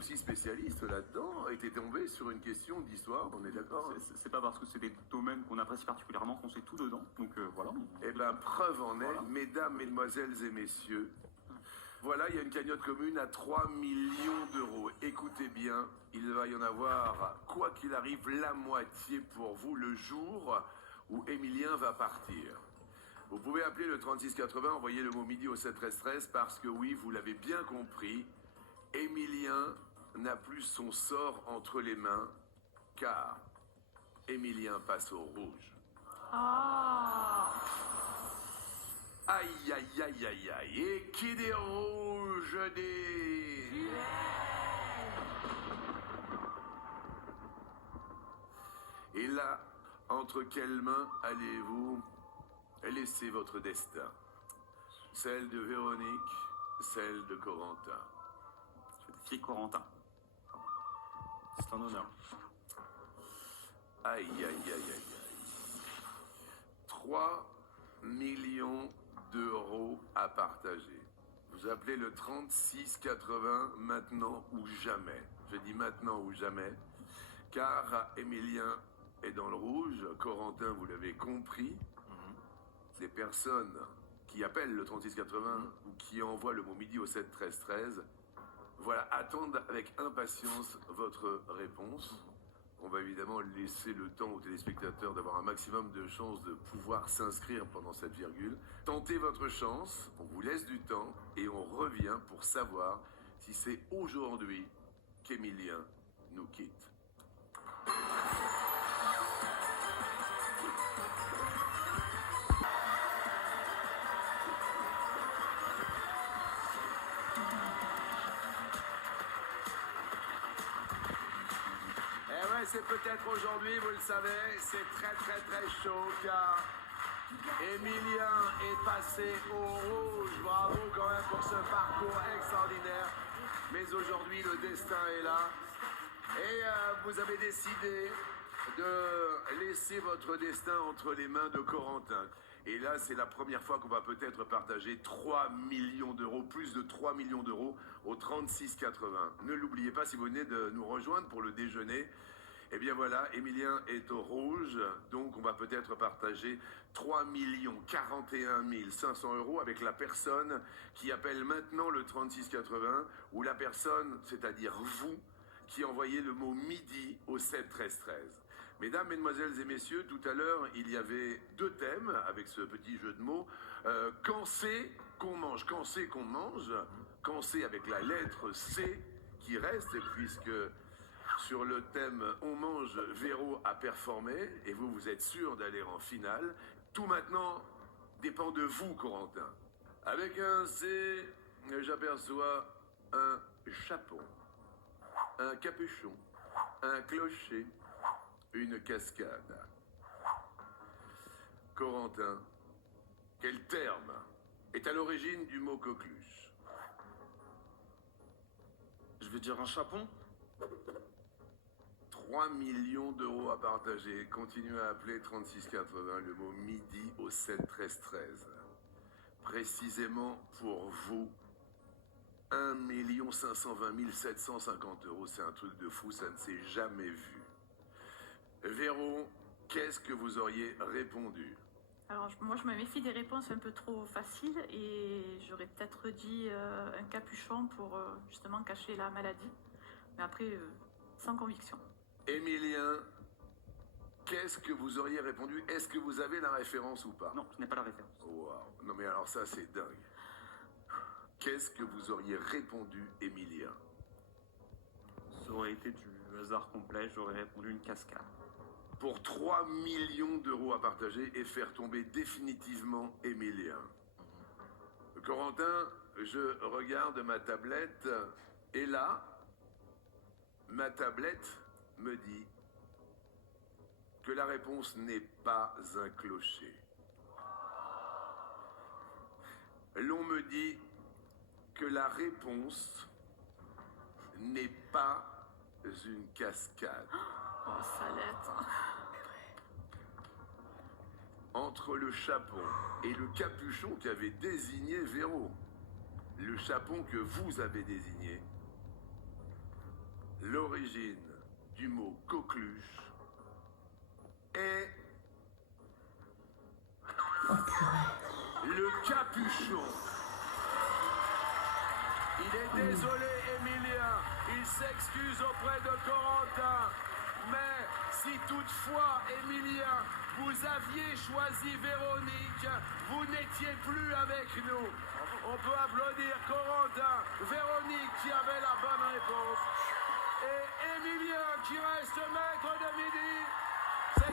aussi spécialiste là-dedans et t'es tombé sur une question d'histoire, on est d'accord? C'est pas parce que c'est des domaines qu'on apprécie particulièrement qu'on sait tout dedans. Donc voilà. Eh ben, preuve en est, mesdames, mesdemoiselles et messieurs, voilà, il y a une cagnotte commune à 3 millions d'euros. Écoutez bien, il va y en avoir, quoi qu'il arrive, la moitié pour vous le jour où Émilien va partir. Vous pouvez appeler le 3680, envoyer le mot midi au 71313 parce que oui, vous l'avez bien compris, Émilien n'a plus son sort entre les mains car Émilien passe au rouge. Ah. Aïe, aïe, aïe, aïe, aïe. Et qui dit rouge dit... Et là, entre quelles mains allez-vous laisser votre destin? Celle de Véronique, celle de Corentin. Je vais défier Corentin. C'est un honneur. Aïe, aïe, aïe, aïe, aïe. 3 millions d'euros à partager. Vous appelez le 3680 maintenant ou jamais. Je dis maintenant ou jamais, car Émilien est dans le rouge. Corentin, vous l'avez compris. Les personnes qui appellent le 3680 ou qui envoient le mot midi au 71313, voilà, attendent avec impatience votre réponse. On va évidemment laisser le temps aux téléspectateurs d'avoir un maximum de chances de pouvoir s'inscrire pendant cette virgule. Tentez votre chance, on vous laisse du temps et on revient pour savoir si c'est aujourd'hui qu'Émilien nous quitte. C'est peut-être aujourd'hui, vous le savez, c'est très très très chaud car Émilien est passé au rouge. Bravo quand même pour ce parcours extraordinaire. Mais aujourd'hui, le destin est là. Et vous avez décidé de laisser votre destin entre les mains de Corentin. Et là, c'est la première fois qu'on va peut-être partager 3 millions d'euros, plus de 3 millions d'euros au 3680. Ne l'oubliez pas si vous venez de nous rejoindre pour le déjeuner. Eh bien voilà, Émilien est au rouge, donc on va peut-être partager 3 41 500 euros avec la personne qui appelle maintenant le 3680 ou la personne, c'est-à-dire vous, qui envoyez le mot midi au 71313. Mesdames, mesdemoiselles et messieurs, tout à l'heure, il y avait 2 thèmes avec ce petit jeu de mots. Quand c'est qu'on mange? Quand c'est qu'on mange? Quand c'est avec la lettre C qui reste, puisque... Sur le thème « On mange », Véro a performé et vous, vous êtes sûr d'aller en finale. Tout maintenant dépend de vous, Corentin. Avec un C, j'aperçois un chapon, un capuchon, un clocher, une cascade. Corentin, quel terme est à l'origine du mot coqueluche? Je vais dire un chapon. 3 millions d'euros à partager. Continuez à appeler 3680, le mot midi au 71313. Précisément pour vous, 1 520 750 euros. C'est un truc de fou, ça ne s'est jamais vu. Véro, qu'est-ce que vous auriez répondu? Alors moi je me méfie des réponses un peu trop faciles et j'aurais peut-être dit un capuchon pour justement cacher la maladie. Mais après, sans conviction. Émilien, qu'est-ce que vous auriez répondu? Est-ce que vous avez la référence ou pas? Non, je n'ai pas la référence. Wow. Non mais alors ça c'est dingue. Qu'est-ce que vous auriez répondu, Émilien? Ça aurait été du hasard complet, j'aurais répondu une cascade. Pour 3 millions d'euros à partager et faire tomber définitivement Émilien. Corentin, je regarde ma tablette et là, ma tablette me dit que la réponse n'est pas un clocher. L'on me dit que la réponse n'est pas une cascade. Oh, salette. Entre le chapon et le capuchon qu'avait désigné Véro, le chapon que vous avez désigné, l'origine du mot coqueluche est le capuchon. Il est désolé, Emilien. Il s'excuse auprès de Corentin. Mais si toutefois, Emilien, vous aviez choisi Véronique, vous n'étiez plus avec nous. On peut applaudir Corentin, Véronique qui avait la bonne réponse. Et Emilien qui reste maître de midi.